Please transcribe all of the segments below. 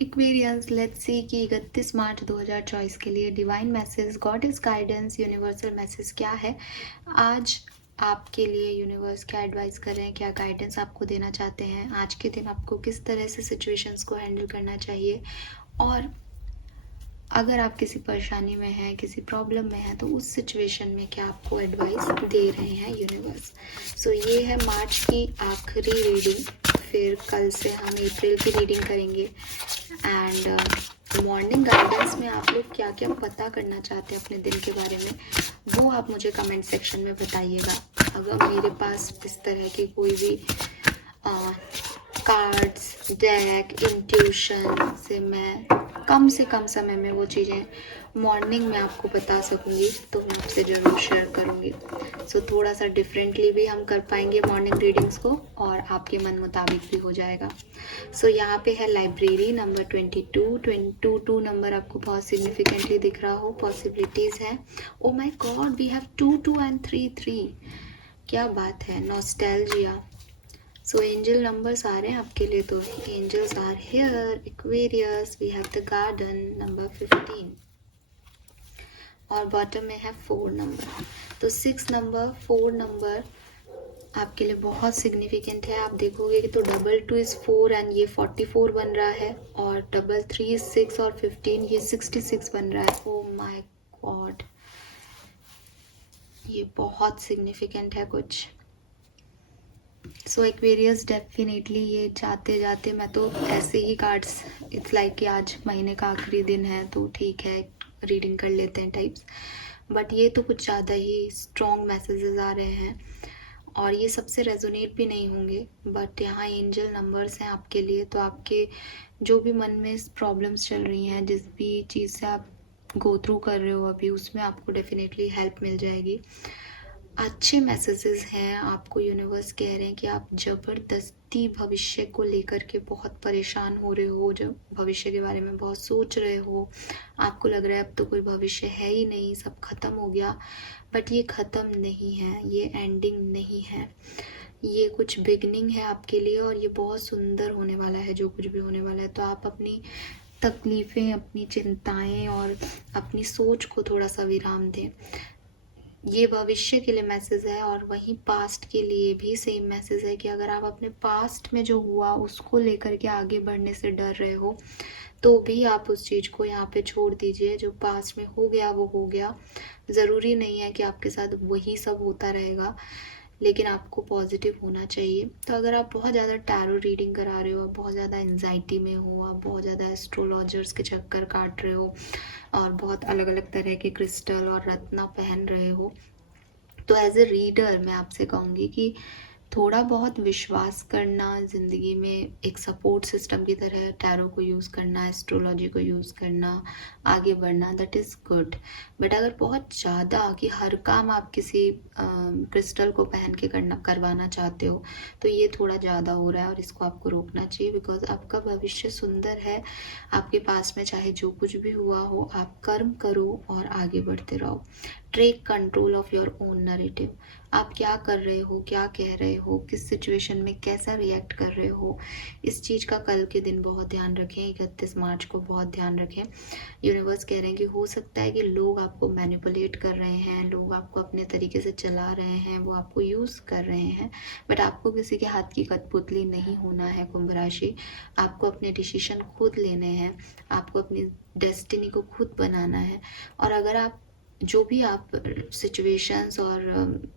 Aquarians, let's see कि 31 मार्च 2024 के लिए divine message, goddess guidance, universal message क्या है आज आपके लिए। यूनिवर्स क्या एडवाइस कर रहे हैं, क्या गाइडेंस आपको देना चाहते हैं, आज के दिन आपको किस तरह से सिचुएशंस को हैंडल करना चाहिए, और अगर आप किसी परेशानी में हैं, किसी प्रॉब्लम में हैं, तो उस सिचुएशन में क्या आपको एडवाइस दे रहे हैं यूनिवर्स। सो ये है मार्च की आखिरी रीडिंग। फिर कल से हम अप्रैल की रीडिंग करेंगे। एंड मॉर्निंग गाइडेंस में आप लोग क्या क्या पता करना चाहते हैं अपने दिन के बारे में, वो आप मुझे कमेंट सेक्शन में बताइएगा। अगर मेरे पास इस तरह की कोई भी कार्ड्स, डेक, इंट्यूशन से मैं कम से कम समय में वो चीज़ें मॉर्निंग में आपको बता सकूँगी, तो मैं आपसे ज़रूर शेयर करूँगी। सो थोड़ा सा डिफरेंटली भी हम कर पाएंगे मॉर्निंग रीडिंग्स को, और आपके मन मुताबिक भी हो जाएगा। सो यहाँ पे है लाइब्रेरी नंबर 22 नंबर आपको बहुत सिग्निफिकेंटली दिख रहा हो, पॉसिबिलिटीज़ है। Oh my god, we have 2 2 and 3 3, क्या बात है, नॉस्टैल्जिया। सो एंजल नंबर्स आ रहे हैं आपके लिए, तो angels are here. Aquarius, we have the garden number 15, और बॉटम में है 4 नंबर। तो 6 नंबर, 4 नंबर आपके लिए बहुत सिग्निफिकेंट है। आप देखोगे कि तो 2 इज़ 4 एंड ये 44 बन रहा है, और 3 इज़ 6 और 15 ये 66 बन रहा है। ओ माय गॉड, ये बहुत सिग्निफिकेंट है कुछ। सो एक्वेरियस, डेफिनेटली ये जाते जाते मैं तो ऐसे ही कार्ड्स, इट्स लाइक कि आज महीने का आखिरी दिन है तो ठीक है रीडिंग कर लेते हैं टाइप्स, बट ये तो कुछ ज़्यादा ही स्ट्रॉन्ग मैसेजेस आ रहे हैं, और ये सबसे रेजोनेट भी नहीं होंगे, बट यहाँ एंजल नंबर्स हैं आपके लिए। तो आपके जो भी मन में प्रॉब्लम्स चल रही हैं, जिस भी चीज़ से आप गो थ्रू कर रहे हो अभी, उसमें आपको डेफिनेटली हेल्प मिल जाएगी। अच्छे मैसेजेस हैं आपको। यूनिवर्स कह रहे हैं कि आप ज़बरदस्ती भविष्य को लेकर के बहुत परेशान हो रहे हो, जब भविष्य के बारे में बहुत सोच रहे हो, आपको लग रहा है अब तो कोई भविष्य है ही नहीं, सब खत्म हो गया, बट ये ख़त्म नहीं है, ये एंडिंग नहीं है, ये कुछ बिगनिंग है आपके लिए, और ये बहुत सुंदर होने वाला है जो कुछ भी होने वाला है। तो आप अपनी तकलीफ़ें, अपनी चिंताएं और अपनी सोच को थोड़ा सा विराम दें। ये भविष्य के लिए मैसेज है, और वहीं पास्ट के लिए भी सेम मैसेज है कि अगर आप अपने पास्ट में जो हुआ उसको लेकर के आगे बढ़ने से डर रहे हो, तो भी आप उस चीज़ को यहाँ पे छोड़ दीजिए। जो पास्ट में हो गया वो हो गया, ज़रूरी नहीं है कि आपके साथ वही सब होता रहेगा, लेकिन आपको पॉजिटिव होना चाहिए। तो अगर आप बहुत ज़्यादा टैरो रीडिंग करा रहे हो, आप बहुत ज़्यादा एंजाइटी में हो, आप बहुत ज़्यादा एस्ट्रोलॉजर्स के चक्कर काट रहे हो, और बहुत अलग अलग तरह के क्रिस्टल और रत्ना पहन रहे हो, तो एज ए रीडर मैं आपसे कहूँगी कि थोड़ा बहुत विश्वास करना, ज़िंदगी में एक सपोर्ट सिस्टम की तरह टैरो को यूज़ करना, एस्ट्रोलॉजी को यूज़ करना, आगे बढ़ना, दैट इज़ गुड। बट अगर बहुत ज़्यादा कि हर काम आप किसी क्रिस्टल को पहन के करवाना चाहते हो, तो ये थोड़ा ज़्यादा हो रहा है, और इसको आपको रोकना चाहिए, बिकॉज आपका भविष्य सुंदर है। आपके पास में चाहे जो कुछ भी हुआ हो, आप कर्म करो और आगे बढ़ते रहो। Take control of your own narrative. आप क्या कर रहे हो, क्या कह रहे हो, किस सिचुएशन में कैसा रिएक्ट कर रहे हो, इस चीज़ का कल के दिन बहुत ध्यान रखें। 31 मार्च को बहुत ध्यान रखें। यूनिवर्स कह रहे हैं कि हो सकता है कि लोग आपको मैनिपुलेट कर रहे हैं, लोग आपको अपने तरीके से चला रहे हैं, वो आपको यूज़ कर रहे हैं, बट आपको किसी के हाथ की कठपुतली नहीं होना है। कुंभ राशि, आपको अपने डिसीजन खुद लेने हैं, आपको अपनी डेस्टिनी को खुद बनाना है। और अगर आप जो भी आप सिचुएशंस और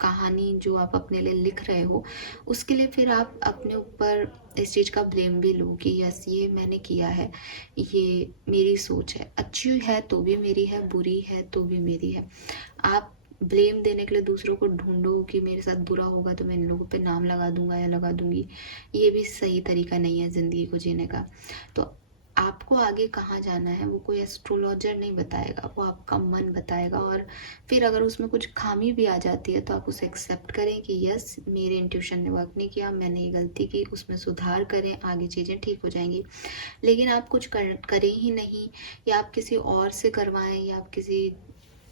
कहानी जो आप अपने लिए लिख रहे हो, उसके लिए फिर आप अपने ऊपर इस चीज़ का ब्लेम भी लो कि यस ये मैंने किया है, ये मेरी सोच है, अच्छी है तो भी मेरी है, बुरी है तो भी मेरी है। आप ब्लेम देने के लिए दूसरों को ढूंढो कि मेरे साथ बुरा होगा तो मैं इन लोगों पे नाम लगा दूंगा या लगा दूंगी, ये भी सही तरीका नहीं है ज़िंदगी को जीने का। तो आपको आगे कहाँ जाना है वो कोई एस्ट्रोलॉजर नहीं बताएगा, वो आपका मन बताएगा। और फिर अगर उसमें कुछ खामी भी आ जाती है तो आप उसे एक्सेप्ट करें कि यस मेरे इंट्यूशन ने वर्क नहीं किया, मैंने ये गलती की, उसमें सुधार करें, आगे चीज़ें ठीक हो जाएंगी। लेकिन आप कुछ करें ही नहीं, या आप किसी और से करवाएं, या आप किसी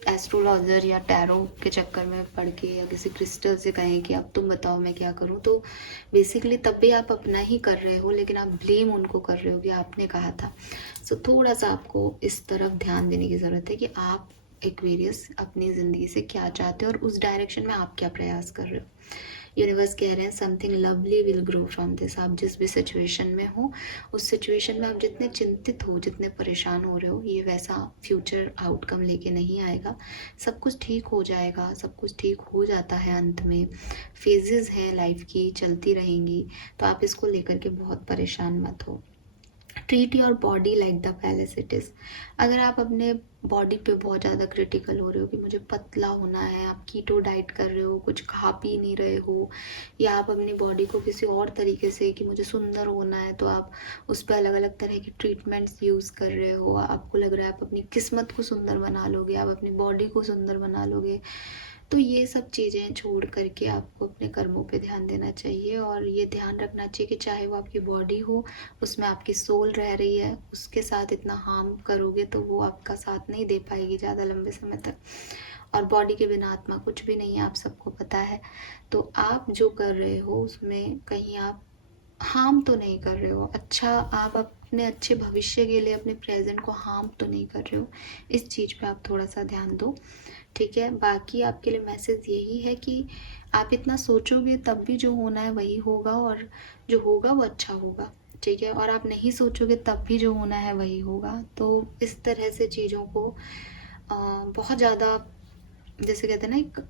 एस्ट्रोलॉजर या टैरो के चक्कर में पड़ के या किसी क्रिस्टल से कहें कि अब तुम बताओ मैं क्या करूं, तो बेसिकली तब भी आप अपना ही कर रहे हो, लेकिन आप ब्लेम उनको कर रहे हो कि आपने कहा था। सो थोड़ा सा आपको इस तरफ ध्यान देने की ज़रूरत है कि आप एक्वेरियस अपनी ज़िंदगी से क्या चाहते हो और उस डायरेक्शन में आप क्या प्रयास कर रहे हो। यूनिवर्स कह रहे हैं something lovely will grow from this. आप जिस भी सिचुएशन में हो, उस सिचुएशन में आप जितने चिंतित हो, जितने परेशान हो रहे हो, ये वैसा फ्यूचर आउटकम लेके नहीं आएगा। सब कुछ ठीक हो जाएगा, सब कुछ ठीक हो जाता है अंत में। फेजेस हैं लाइफ की, चलती रहेंगी, तो आप इसको लेकर के बहुत परेशान मत हो। Treat your body like the palace it is. अगर आप अपने बॉडी पे बहुत ज़्यादा क्रिटिकल हो रहे हो कि मुझे पतला होना है, आप कीटो डाइट कर रहे हो, कुछ खा पी नहीं रहे हो, या आप अपनी बॉडी को किसी और तरीके से कि मुझे सुंदर होना है तो आप उस पर अलग अलग तरह की ट्रीटमेंट्स यूज़ कर रहे हो, आपको लग रहा है आप अपनी किस्मत को सुंदर बना लोगे, आप अपनी बॉडी को सुंदर बना लोगे, तो ये सब चीज़ें छोड़ करके आपको अपने कर्मों पे ध्यान देना चाहिए। और ये ध्यान रखना चाहिए कि चाहे वो आपकी बॉडी हो, उसमें आपकी सोल रह रही है, उसके साथ इतना हार्म करोगे तो वो आपका साथ नहीं दे पाएगी ज़्यादा लंबे समय तक। और बॉडी के बिना आत्मा कुछ भी नहीं है, आप सबको पता है। तो आप जो कर रहे हो उसमें कहीं आप हार्म तो नहीं कर रहे हो, अच्छा आप अपने अच्छे भविष्य के लिए अपने प्रेजेंट को हार्म तो नहीं कर रहे हो। इस चीज़ पे आप थोड़ा सा ध्यान दो, ठीक है। बाकी आपके लिए मैसेज यही है कि आप इतना सोचोगे तब भी जो होना है वही होगा, और जो होगा वो अच्छा होगा, ठीक है। और आप नहीं सोचोगे तब भी जो होना है वही होगा। तो इस तरह से चीज़ों को बहुत ज़्यादा, जैसे कहते हैं ना, एक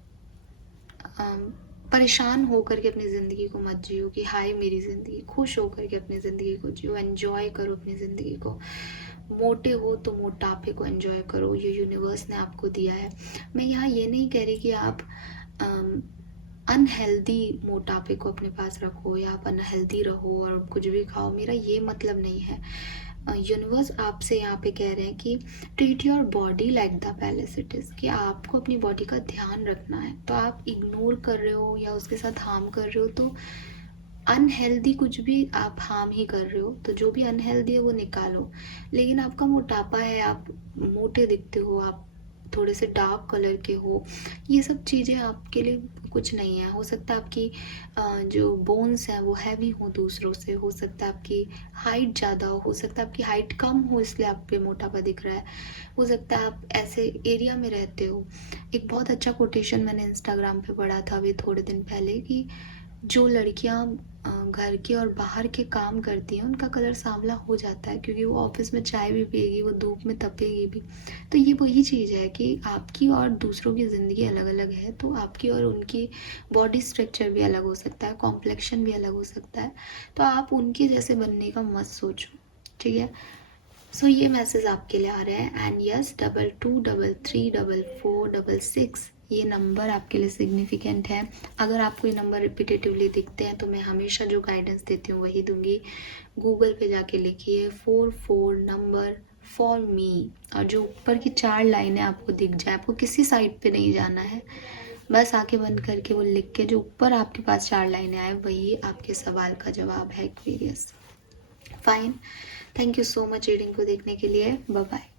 परेशान होकर के अपनी ज़िंदगी को मत जियो कि हाय मेरी ज़िंदगी। खुश होकर के अपनी ज़िंदगी को जियो, एन्जॉय करो अपनी ज़िंदगी को। मोटे हो तो मोटापे को एंजॉय करो, ये यूनिवर्स ने आपको दिया है। मैं यहाँ ये नहीं कह रही कि आप अनहेल्दी मोटापे को अपने पास रखो या आप अनहेल्दी रहो और कुछ भी खाओ, मेरा ये मतलब नहीं है। यूनिवर्स आपसे यहाँ पे कह रहे हैं कि treat your body like the palace it is, कि आपको अपनी बॉडी का ध्यान रखना है। तो आप इग्नोर कर रहे हो या उसके साथ हार्म कर रहे हो, तो अनहेल्दी कुछ भी आप हार्म ही कर रहे हो। तो जो भी अनहेल्दी है वो निकालो। लेकिन आपका मोटापा है, आप मोटे दिखते हो, आप थोड़े से डार्क कलर के हो, ये सब चीज़ें आपके लिए कुछ नहीं है। हो सकता है आपकी जो बोन्स हैं वो हैवी हो दूसरों से, हो सकता है आपकी हाइट ज़्यादा हो सकता है आपकी हाइट कम हो इसलिए आप पे मोटापा दिख रहा है, हो सकता है आप ऐसे एरिया में रहते हो। एक बहुत अच्छा कोटेशन मैंने इंस्टाग्राम पे पढ़ा था अभी थोड़े दिन पहले कि जो लड़कियां घर के और बाहर के काम करती हैं उनका कलर सांवला हो जाता है, क्योंकि वो ऑफिस में चाय भी पिएगी, वो धूप में तपेगी भी। तो ये वही चीज़ है कि आपकी और दूसरों की ज़िंदगी अलग अलग है, तो आपकी और उनकी बॉडी स्ट्रक्चर भी अलग हो सकता है, कॉम्प्लेक्शन भी अलग हो सकता है। तो आप उनके जैसे बनने का मत सोचो, ठीक है। सो ये मैसेज आपके लिए आ रहा है। एंड यस, 22234466 ये नंबर आपके लिए सिग्निफिकेंट है। अगर आपको ये नंबर रिपीटेटिवली दिखते हैं तो मैं हमेशा जो गाइडेंस देती हूँ वही दूंगी। गूगल पे जाके लिखिए 44 नंबर फॉर मी, और जो ऊपर की 4 लाइनें आपको दिख जाए, आपको किसी साइट पे नहीं जाना है, बस आंखें बंद करके वो लिख के जो ऊपर आपके पास 4 लाइनें आए वही आपके सवाल का जवाब है Aquarius. Fine, thank you so much reading को देखने के लिए। Bye bye.